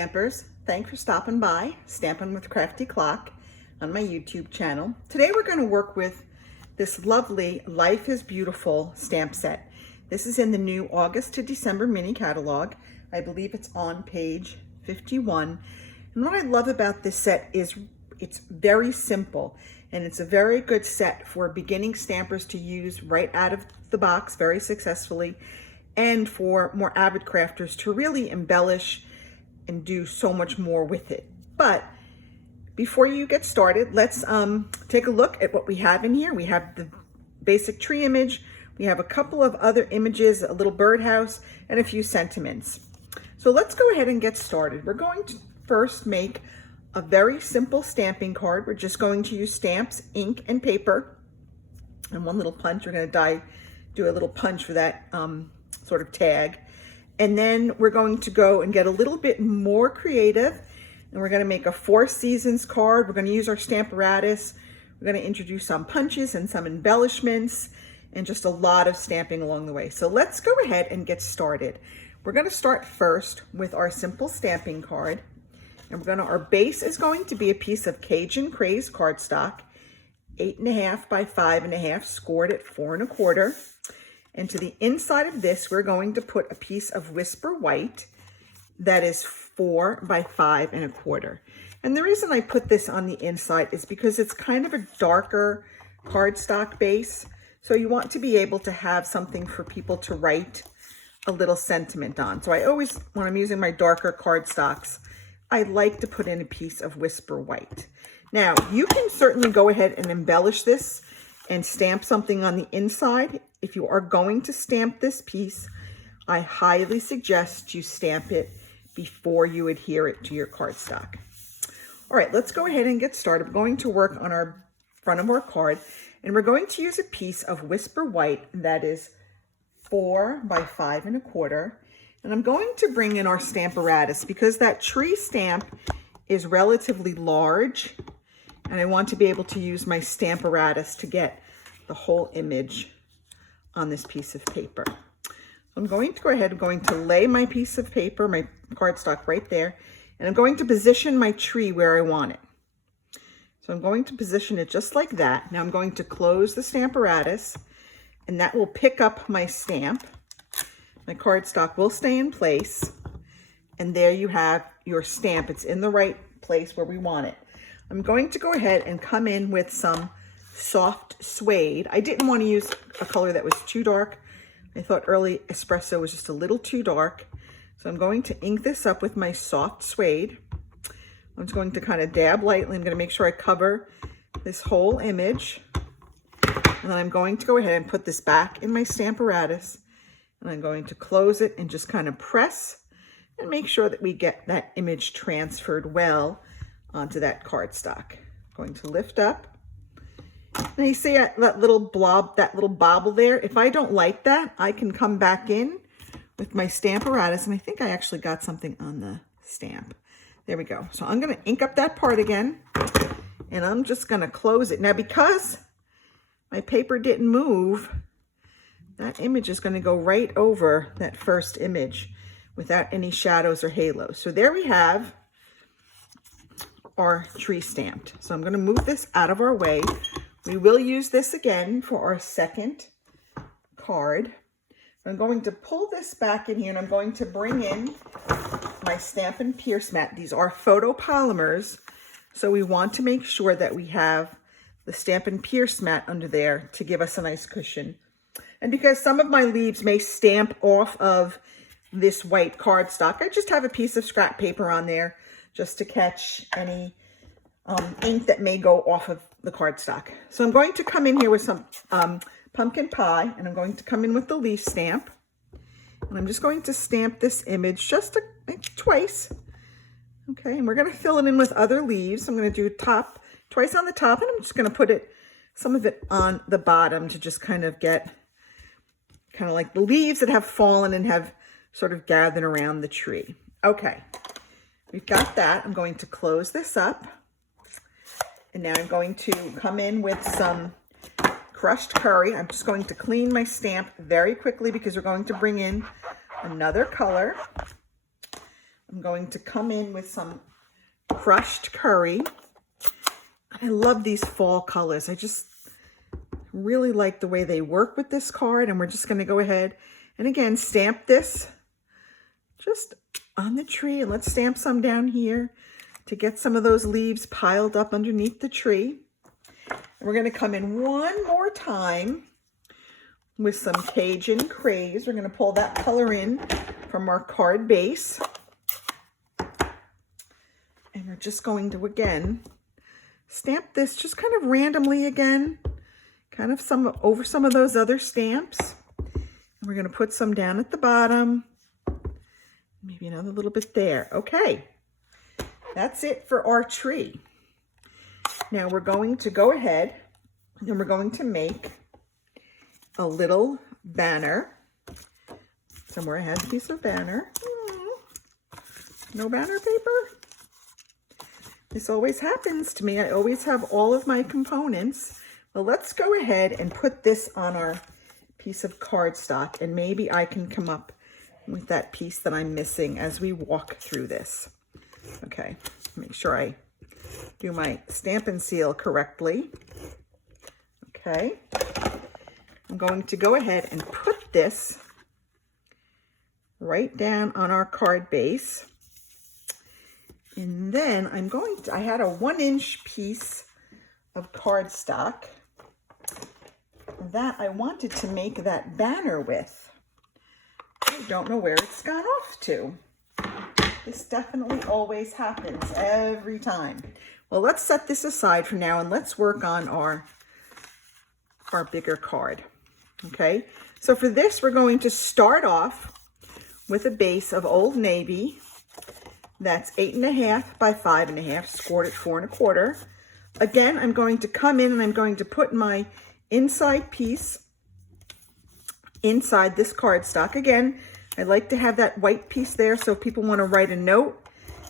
Stampers, thanks for stopping by Stampin' with Crafty Klock on my YouTube channel. Today we're going to work with this lovely Life is Beautiful stamp set. This is in the new August to December mini catalog. I believe it's on page 51. And what I love about this set is it's very simple, and it's a very good set for beginning stampers to use right out of the box very successfully, and for more avid crafters to really embellish and do so much more with it. But before you get started, let's take a look at what we have in here. We have the basic tree image, we have a couple of other images, a little birdhouse, and a few sentiments. So let's go ahead and get started. We're going to first make a very simple stamping card. We're just going to use stamps, ink, and paper, and one little punch. We're going to do a little punch for that sort of tag. And then we're going to go and get a little bit more creative, and we're going to make a 4 seasons card. We're going to use our Stamparatus. We're going to introduce some punches and some embellishments and just a lot of stamping along the way. So let's go ahead and get started. We're going to start first with our simple stamping card. And our base is going to be a piece of Cajun Craze cardstock, 8.5 by 5.5, scored at 4 1/4. And to the inside of this, we're going to put a piece of Whisper White that is 4 by 5 1/4. And the reason I put this on the inside is because it's kind of a darker cardstock base. So you want to be able to have something for people to write a little sentiment on. So I always, when I'm using my darker cardstocks, I like to put in a piece of Whisper White. Now, you can certainly go ahead and embellish this and stamp something on the inside. If you are going to stamp this piece, I highly suggest you stamp it before you adhere it to your cardstock. All right, let's go ahead and get started. We're going to work on our front of our card, and we're going to use a piece of Whisper White that is 4 by 5 1/4. And I'm going to bring in our Stamparatus because that tree stamp is relatively large, and I want to be able to use my Stamparatus to get the whole image on this piece of paper. I'm going to go ahead, I'm going to lay my piece of paper, my cardstock right there, and I'm going to position my tree where I want it. So I'm going to position it just like that. Now I'm going to close the Stamparatus, and that will pick up my stamp. My cardstock will stay in place, and there you have your stamp. It's in the right place where we want it. I'm going to go ahead and come in with some soft suede. I didn't want to use a color that was too dark. I thought early espresso was just a little too dark. So I'm going to ink this up with my soft suede. I'm just going to kind of dab lightly. I'm going to make sure I cover this whole image. And then I'm going to go ahead and put this back in my Stamparatus. And I'm going to close it and just kind of press and make sure that we get that image transferred well onto that cardstock. I'm going to lift up. And you see that little blob, that little bobble there? If I don't like that, I can come back in with my Stamparatus, and I think I actually got something on the stamp. There we go. So I'm going to ink up that part again, and I'm just going to close it. Now, because my paper didn't move, that image is going to go right over that first image without any shadows or halos. So there we have our tree stamped. So I'm going to move this out of our way. We will use this again for our second card. I'm going to pull this back in here, and I'm going to bring in my Stampin' Pierce mat. These are photopolymers, so we want to make sure that we have the Stampin' Pierce mat under there to give us a nice cushion. And because some of my leaves may stamp off of this white cardstock, I just have a piece of scrap paper on there just to catch any ink that may go off of the cardstock. So I'm going to come in here with some pumpkin pie, and I'm going to come in with the leaf stamp. And I'm just going to stamp this image just twice. Okay, and we're going to fill it in with other leaves. I'm going to do twice on the top, and I'm just going to put some of it on the bottom to just kind of get like the leaves that have fallen and have sort of gathered around the tree. Okay, we've got that. I'm going to close this up. And now I'm going to come in with some crushed curry. I'm just going to clean my stamp very quickly because we're going to bring in another color. I'm going to come in with some crushed curry. I love these fall colors. I just really like the way they work with this card, and we're just going to go ahead and again stamp this just on the tree, and let's stamp some down here to get some of those leaves piled up underneath the tree. And we're going to come in one more time with some Cajun Craze. We're going to pull that color in from our card base. And we're just going to, again, stamp this just kind of randomly again, kind of over some of those other stamps. And we're going to put some down at the bottom, maybe another little bit there. Okay, that's it for our tree. Now we're going to go ahead and we're going to make a little banner. Somewhere I had a piece of banner. No banner paper? This always happens to me. I always have all of my components. Well, let's go ahead and put this on our piece of cardstock, and maybe I can come up with that piece that I'm missing as we walk through this. Okay, make sure I do my Stampin' Seal correctly. Okay, I'm going to go ahead and put this right down on our card base. And then I had a 1-inch piece of cardstock that I wanted to make that banner with. I don't know where it's gone off to. This definitely always happens every time. Well, let's set this aside for now and let's work on our bigger card. Okay, so for this, we're going to start off with a base of Old Navy. That's 8.5 by 5.5, scored at 4 1/4. Again, I'm going to come in and I'm going to put my inside piece inside this cardstock. Again, I like to have that white piece there, so if people want to write a note,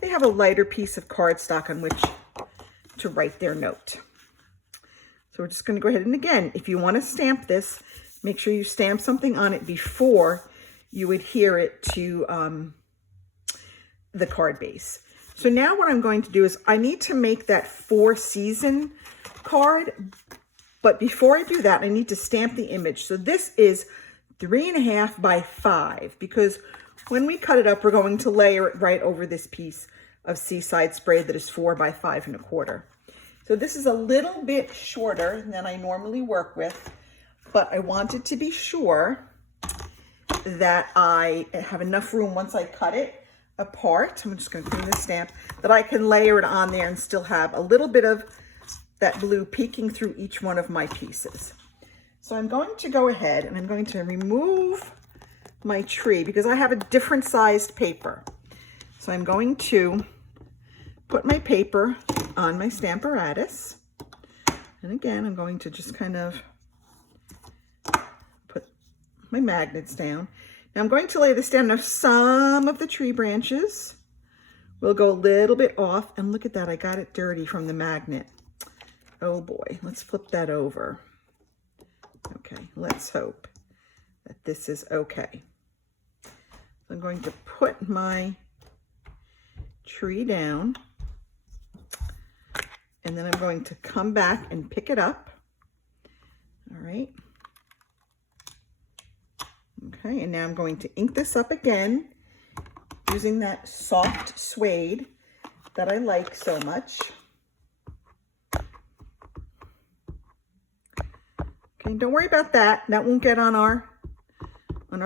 they have a lighter piece of cardstock on which to write their note. So we're just going to go ahead and again, if you want to stamp this, make sure you stamp something on it before you adhere it to the card base. So now what I'm going to do is I need to make that 4-season card, but before I do that, I need to stamp the image. So this is 3.5 by 5, because when we cut it up, we're going to layer it right over this piece of Seaside Spray that is 4 by 5 1/4. So this is a little bit shorter than I normally work with, but I wanted to be sure that I have enough room once I cut it apart. I'm just going to clean the stamp, that I can layer it on there and still have a little bit of that blue peeking through each one of my pieces. So I'm going to go ahead and I'm going to remove my tree because I have a different sized paper. So I'm going to put my paper on my Stamparatus. And again, I'm going to just kind of put my magnets down. Now I'm going to lay this down. Now some of the tree branches will go a little bit off, and look at that, I got it dirty from the magnet. Oh boy, let's flip that over. Okay, let's hope that this is okay. So I'm going to put my tree down, and then I'm going to come back and pick it up. All right. Okay, and now I'm going to ink this up again using that soft suede that I like so much. Okay, don't worry about that. That won't get on our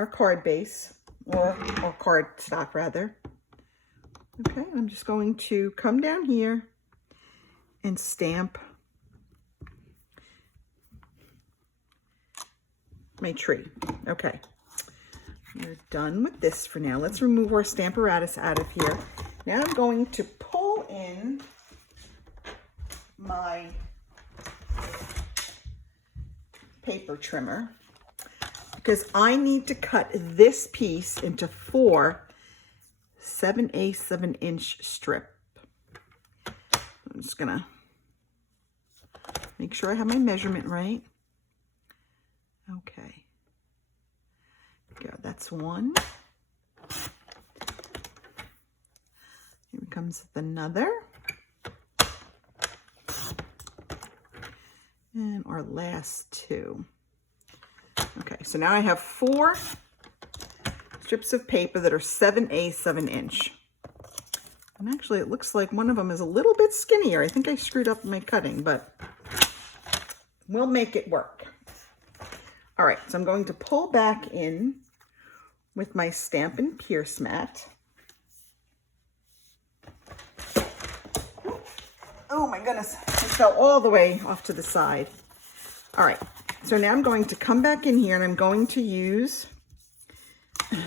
card base, or card stock rather. Okay, I'm just going to come down here and stamp my tree. Okay, we're done with this for now. Let's remove our Stamparatus out of here. Now I'm going to pull in my paper trimmer because I need to cut this piece into 4 7/8 of an inch strip. I'm just gonna make sure I have my measurement right. Okay. Go. That's 1. comes another. And our last two. Okay, so now I have 4 strips of paper that are 7/8 of an inch. And actually it looks like one of them is a little bit skinnier. I think I screwed up my cutting, but we'll make it work. All right, so I'm going to pull back in with my Stampin' Pierce mat. Oh my goodness, it fell all the way off to the side. All right, so now I'm going to come back in here and I'm going to use,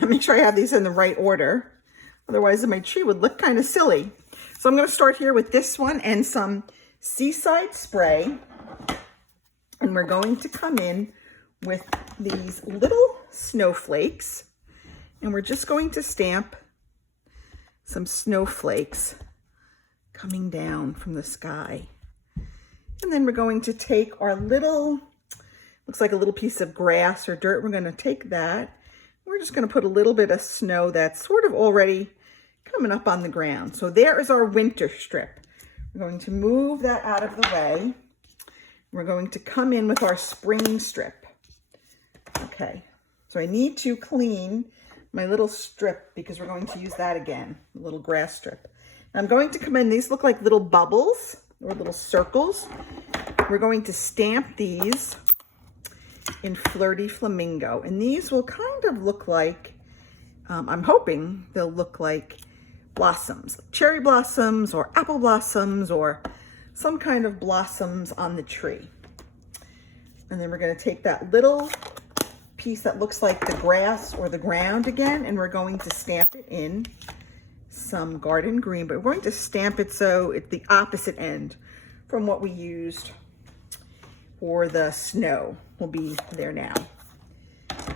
make sure I have these in the right order. Otherwise my tree would look kind of silly. So I'm going to start here with this one and some Seaside Spray. And we're going to come in with these little snowflakes. And we're just going to stamp some snowflakes coming down from the sky. And then we're going to take our little, looks like a little piece of grass or dirt. We're going to take that. We're just going to put a little bit of snow that's sort of already coming up on the ground. So there is our winter strip. We're going to move that out of the way. We're going to come in with our spring strip. Okay, so I need to clean my little strip because we're going to use that again, a little grass strip. I'm going to come in, these look like little bubbles or little circles. We're going to stamp these in Flirty Flamingo. And these will kind of look like, I'm hoping they'll look like blossoms, cherry blossoms or apple blossoms or some kind of blossoms on the tree. And then we're going to take that little piece that looks like the grass or the ground again, and we're going to stamp it in some garden green, but we're going to stamp it so it's the opposite end from what we used for the snow. Will be there now.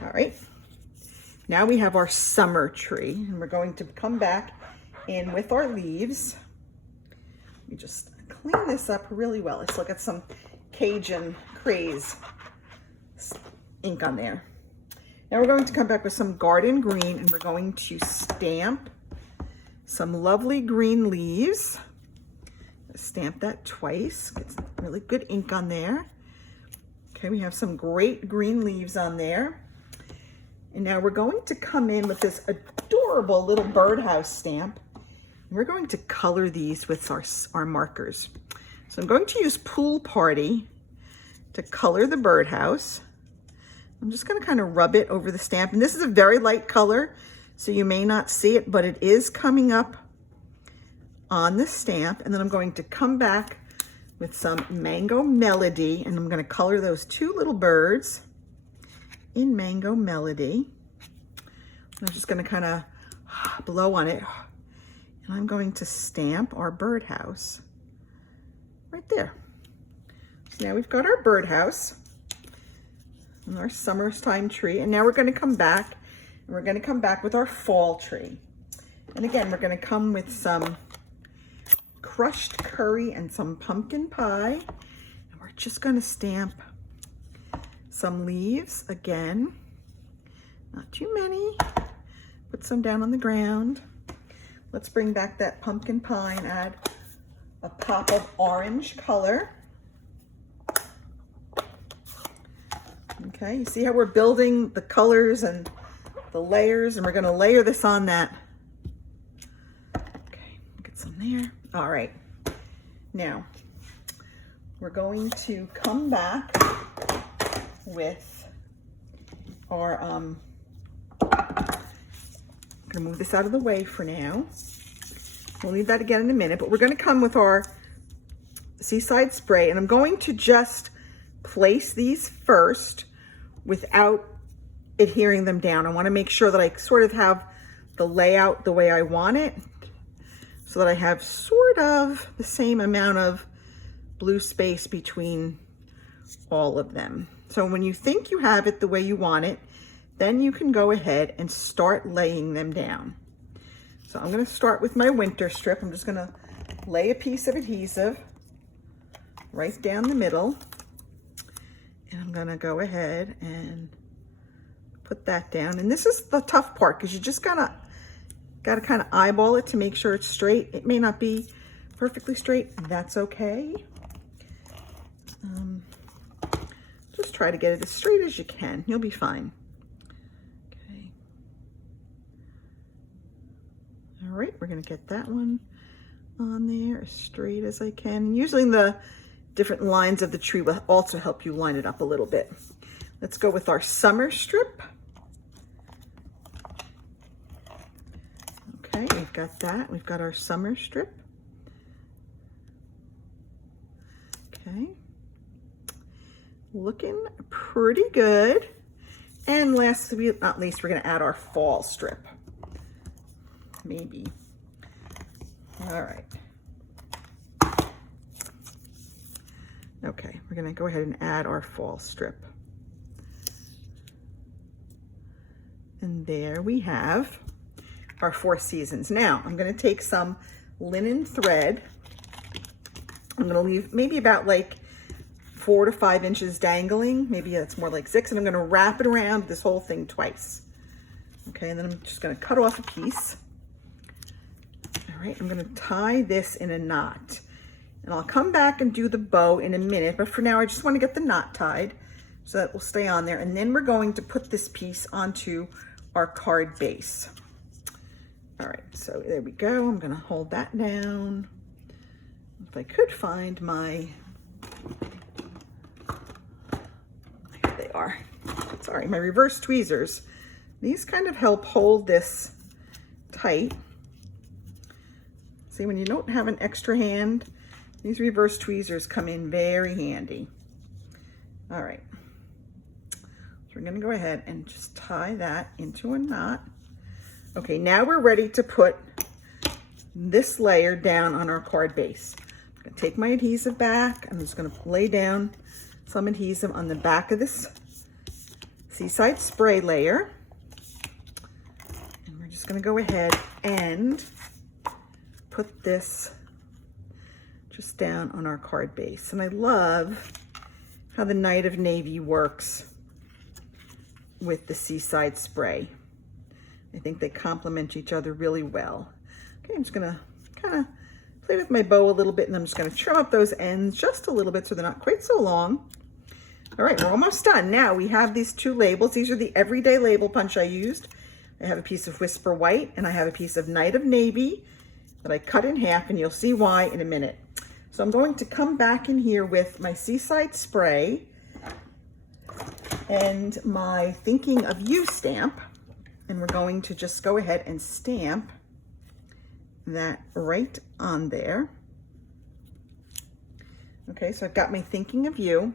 All right, now we have our summer tree, and we're going to come back in with our leaves. We just clean this up really well. Let's look at some Cajun Craze ink on there. Now we're going to come back with some garden green, and we're going to stamp some lovely green leaves. Stamp that twice, get some really good ink on there. Okay, we have some great green leaves on there. And now we're going to come in with this adorable little birdhouse stamp. We're going to color these with our markers. So I'm going to use Pool Party to color the birdhouse. I'm just going to kind of rub it over the stamp. And this is a very light color, so you may not see it, but it is coming up on the stamp. And then I'm going to come back with some Mango Melody, and I'm going to color those 2 little birds in Mango Melody. I'm just going to kind of blow on it, and I'm going to stamp our birdhouse right there. So now we've got our birdhouse and our summertime tree, and now we're going to come back, and we're going to come back with our fall tree. And again, we're going to come with some crushed curry and some pumpkin pie, and we're just going to stamp some leaves again, not too many. Put some down on the ground. Let's bring back that pumpkin pie and add a pop of orange color. Okay, you see how we're building the colors and the layers, and we're going to layer this on that. Okay, get some there. All right, now we're going to come back with our, I'm gonna move this out of the way for now. We'll need that again in a minute, but we're gonna come with our Seaside Spray, and I'm going to just place these first without adhering them down. I wanna make sure that I sort of have the layout the way I want it, so that I have sort of the same amount of blue space between all of them. So when you think you have it the way you want it, then you can go ahead and start laying them down. So I'm going to start with my winter strip. I'm just going to lay a piece of adhesive right down the middle, and I'm going to go ahead and put that down. And this is the tough part, because you just gotta Got to kind of eyeball it to make sure it's straight. It may not be perfectly straight. That's okay. Just try to get it as straight as you can. You'll be fine. Okay. All right, we're going to get that one on there as straight as I can. Using the different lines of the tree will also help you line it up a little bit. Let's go with our summer strip. Okay, we've got that. We've got our summer strip. Okay. Looking pretty good. And last but not least, we're going to add our fall strip. Maybe. All right. Okay, we're going to go ahead and add our fall strip. And there we have our 4 seasons. Now, I'm going to take some linen thread. I'm going to leave maybe about like 4 to 5 inches dangling. Maybe that's more like 6. And I'm going to wrap it around this whole thing twice. Okay, and then I'm just going to cut off a piece. All right, I'm going to tie this in a knot. And I'll come back and do the bow in a minute. But for now, I just want to get the knot tied so that will stay on there. And then we're going to put this piece onto our card base. All right, so there we go. I'm going to hold that down. If I could find my... There they are. Sorry, my reverse tweezers. These kind of help hold this tight. See, when you don't have an extra hand, these reverse tweezers come in very handy. All right. So we're going to go ahead and just tie that into a knot. Okay, now we're ready to put this layer down on our card base. I'm going to take my adhesive back. I'm just going to lay down some adhesive on the back of this Seaside Spray layer. And we're just going to go ahead and put this just down on our card base. And I love how the Night of Navy works with the Seaside Spray. I think they complement each other really well. Okay, I'm just gonna kind of play with my bow a little bit, and I'm just gonna trim up those ends just a little bit so they're not quite so long. All right, we're almost done. Now we have these 2 labels. These are the everyday label punch I used. I have a piece of Whisper White and I have a piece of Night of Navy that I cut in half, and you'll see why in a minute. So I'm going to come back in here with my Seaside Spray and my Thinking of You stamp. And we're going to just go ahead and stamp that right on there. Okay, so I've got my Thinking of You.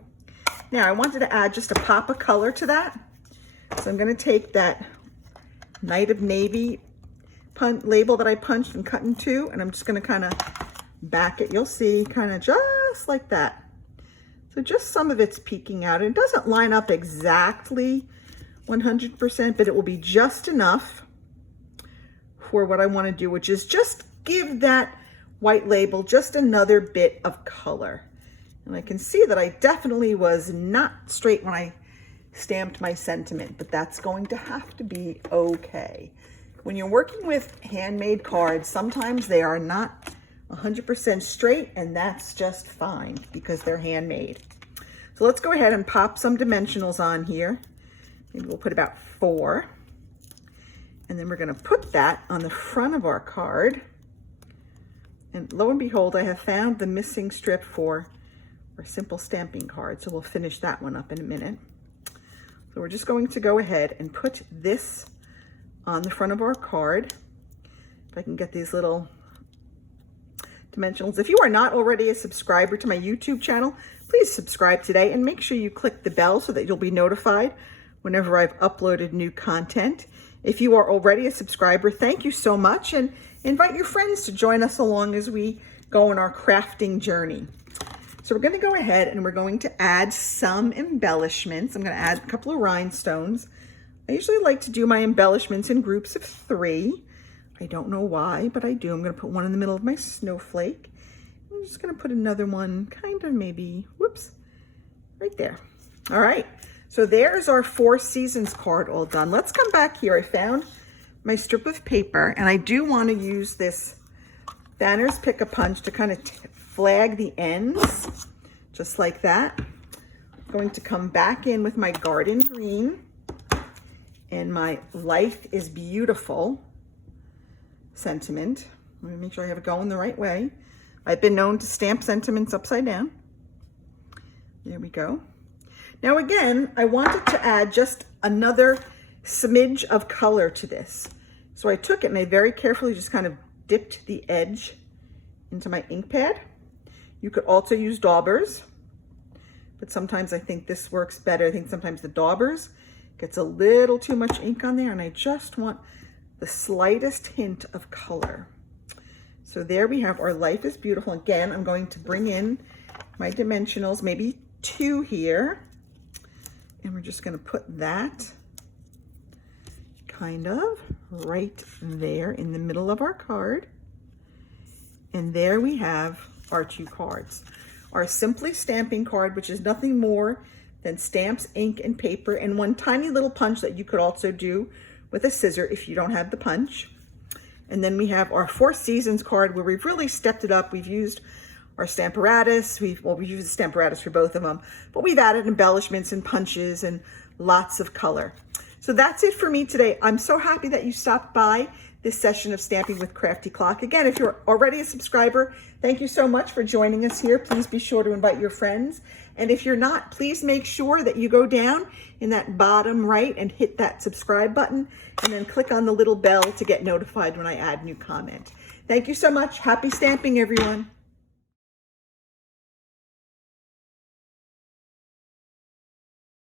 Now I wanted to add just a pop of color to that. So I'm going to take that Night of Navy label that I punched and cut in 2, and I'm just going to kind of back it. You'll see, kind of just like that. So just some of it's peeking out. It doesn't line up exactly 100%, but it will be just enough for what I want to do, which is just give that white label just another bit of color. And I can see that I definitely was not straight when I stamped my sentiment, but that's going to have to be okay. When you're working with handmade cards, sometimes they are not 100% straight, and that's just fine because they're handmade. So let's go ahead and pop some dimensionals on here. Maybe we'll put about 4. And then we're going to put that on the front of our card. And lo and behold, I have found the missing strip for our simple stamping card. So we'll finish that one up in a minute. So we're just going to go ahead and put this on the front of our card. If I can get these little dimensionals. If you are not already a subscriber to my YouTube channel, please subscribe today and make sure you click the bell so that you'll be notified whenever I've uploaded new content. If you are already a subscriber, thank you so much, and invite your friends to join us along as we go on our crafting journey. So we're going to go ahead and we're going to add some embellishments. I'm going to add a couple of rhinestones. I usually like to do my embellishments in groups of 3. I don't know why, but I do. I'm going to put one in the middle of my snowflake. I'm just going to put another one kind of maybe, whoops, right there. All right. So there's our 4 seasons card all done. Let's come back here. I found my strip of paper, and I do want to use this Banner's Pick-a-Punch to kind of flag the ends, just like that. I'm going to come back in with my Garden Green and my Life is Beautiful sentiment. Let me make sure I have it going the right way. I've been known to stamp sentiments upside down. There we go. Now again, I wanted to add just another smidge of color to this. So I took it and I very carefully just kind of dipped the edge into my ink pad. You could also use daubers, but sometimes I think this works better. I think sometimes the daubers gets a little too much ink on there, and I just want the slightest hint of color. So there we have our Life is Beautiful. Again, I'm going to bring in my dimensionals, maybe 2 here, and we're just going to put that kind of right there in the middle of our card. And there we have our 2 cards. Our Simply Stamping card, which is nothing more than stamps, ink, and paper, and one tiny little punch that you could also do with a scissor if you don't have the punch. And then we have our 4 Seasons card, where we've really stepped it up. We've used our Stamparatus. We've used the Stamparatus for both of them, but we've added embellishments and punches and lots of color. So that's it for me today. I'm so happy that you stopped by this session of Stamping with Crafty Klock. Again, if you're already a subscriber, thank you so much for joining us here. Please be sure to invite your friends. And if you're not, please make sure that you go down in that bottom right and hit that subscribe button, and then click on the little bell to get notified when I add new comment. Thank you so much. Happy stamping, everyone.